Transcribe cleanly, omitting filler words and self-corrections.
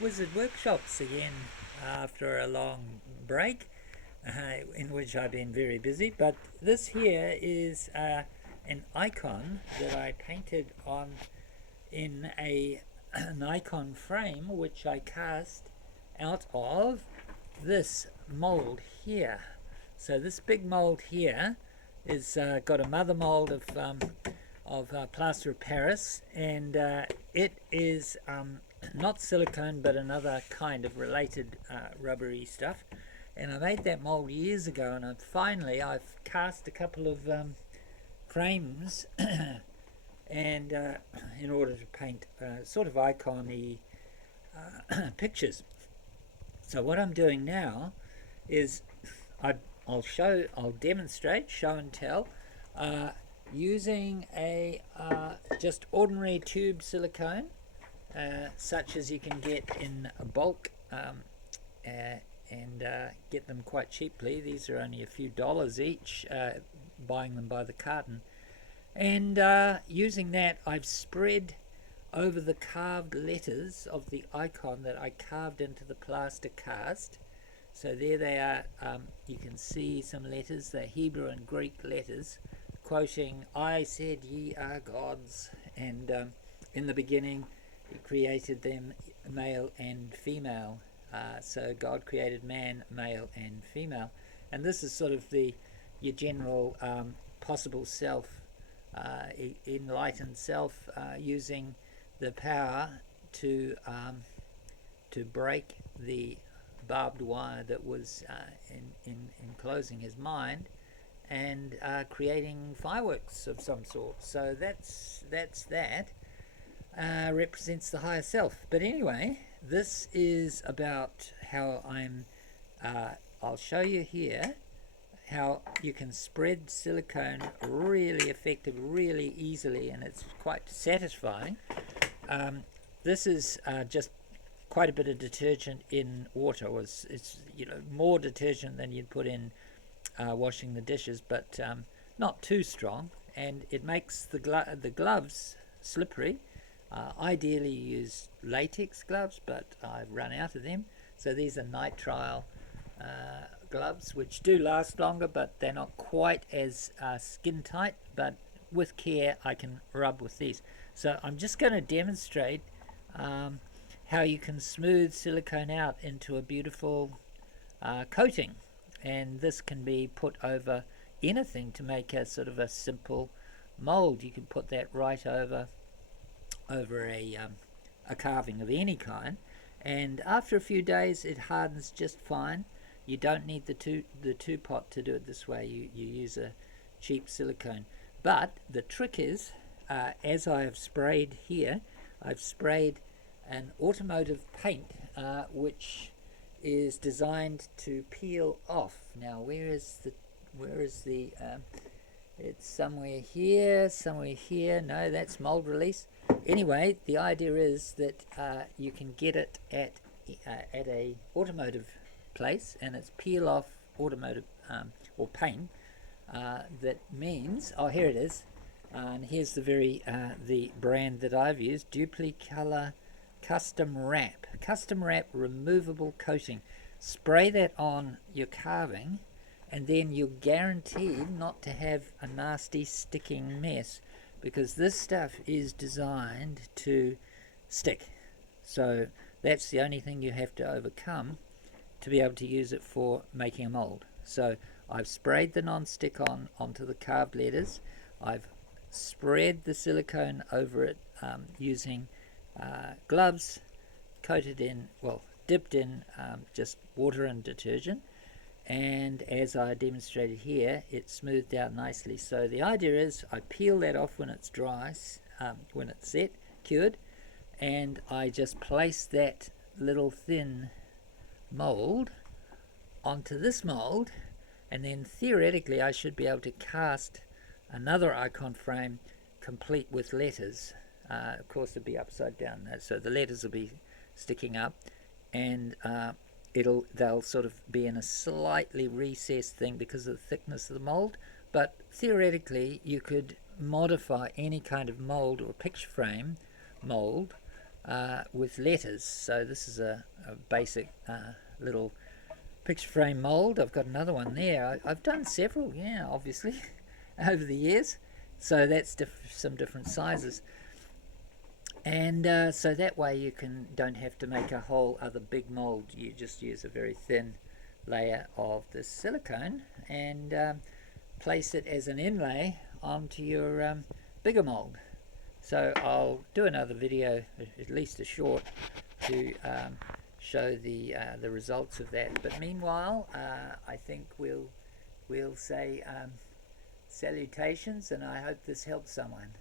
Wizard Workshops again after a long break in which I've been very busy. But this here is an icon that I painted on in an icon frame which I cast out of this mould here. So this big mould here is got a mother mould of plaster of Paris, and it is not silicone but another kind of related rubbery stuff. And I made that mold years ago, and I've cast a couple of frames and in order to paint sort of icon-y pictures. So what I'm doing now is I'll demonstrate, show and tell, using a just ordinary tube silicone, such as you can get in bulk, and get them quite cheaply. These are only a few dollars each, buying them by the carton. And using that, I've spread over the carved letters of the icon that I carved into the plaster cast. So there they are. You can see some letters. They're Hebrew and Greek letters, quoting, "I said ye are gods," and in the beginning he created them male and female. So God created man, male and female. And this is sort of your general possible self, enlightened self, using the power to break the barbed wire that was enclosing his mind, and creating fireworks of some sort. So that's that. Represents the higher self. But anyway, this is about how I'll show you here how you can spread silicone really effective, really easily, and it's quite satisfying. This is just quite a bit of detergent in water. It's more detergent than you'd put in washing the dishes, but not too strong, and it makes the gloves slippery. Ideally use latex gloves, but I've run out of them. So these are nitrile gloves, which do last longer, but they're not quite as skin tight, but with care I can rub with these. So I'm just going to demonstrate how you can smooth silicone out into a beautiful coating, and this can be put over anything to make a sort of a simple mold. You can put that right over a carving of any kind, and after a few days it hardens just fine. You don't need the two pot to do it this way. You use a cheap silicone. But the trick is, as I have sprayed here, I've sprayed an automotive paint which is designed to peel off. Now where is the it's somewhere here. No, that's mold release. Anyway, the idea is that you can get it at a automotive place, and it's peel off automotive or paint. That means, oh, here it is, and here's the brand that I've used, Duplicolor Custom Wrap removable coating. Spray that on your carving, and then you're guaranteed not to have a nasty sticking mess, because this stuff is designed to stick. So that's the only thing you have to overcome to be able to use it for making a mold. So I've sprayed the non-stick onto the carved letters. I've spread the silicone over it using gloves dipped in just water and detergent, and as I demonstrated here, it smoothed out nicely. So the idea is I peel that off when it's dry, when it's set, cured, and I just place that little thin mold onto this mold, and then theoretically I should be able to cast another icon frame complete with letters. Of course it'll be upside down, so the letters will be sticking up, and they'll sort of be in a slightly recessed thing because of the thickness of the mold. But theoretically you could modify any kind of mold or picture frame mold with letters. So this is a basic little picture frame mould. I've got another one there. I've done several, yeah, obviously, over the years. So that's some different sizes. And so that way you don't have to make a whole other big mould. You just use a very thin layer of the silicone and place it as an inlay onto your bigger mould. So I'll do another video, at least a short, to show the results of that. But meanwhile, I think we'll say salutations, and I hope this helps someone.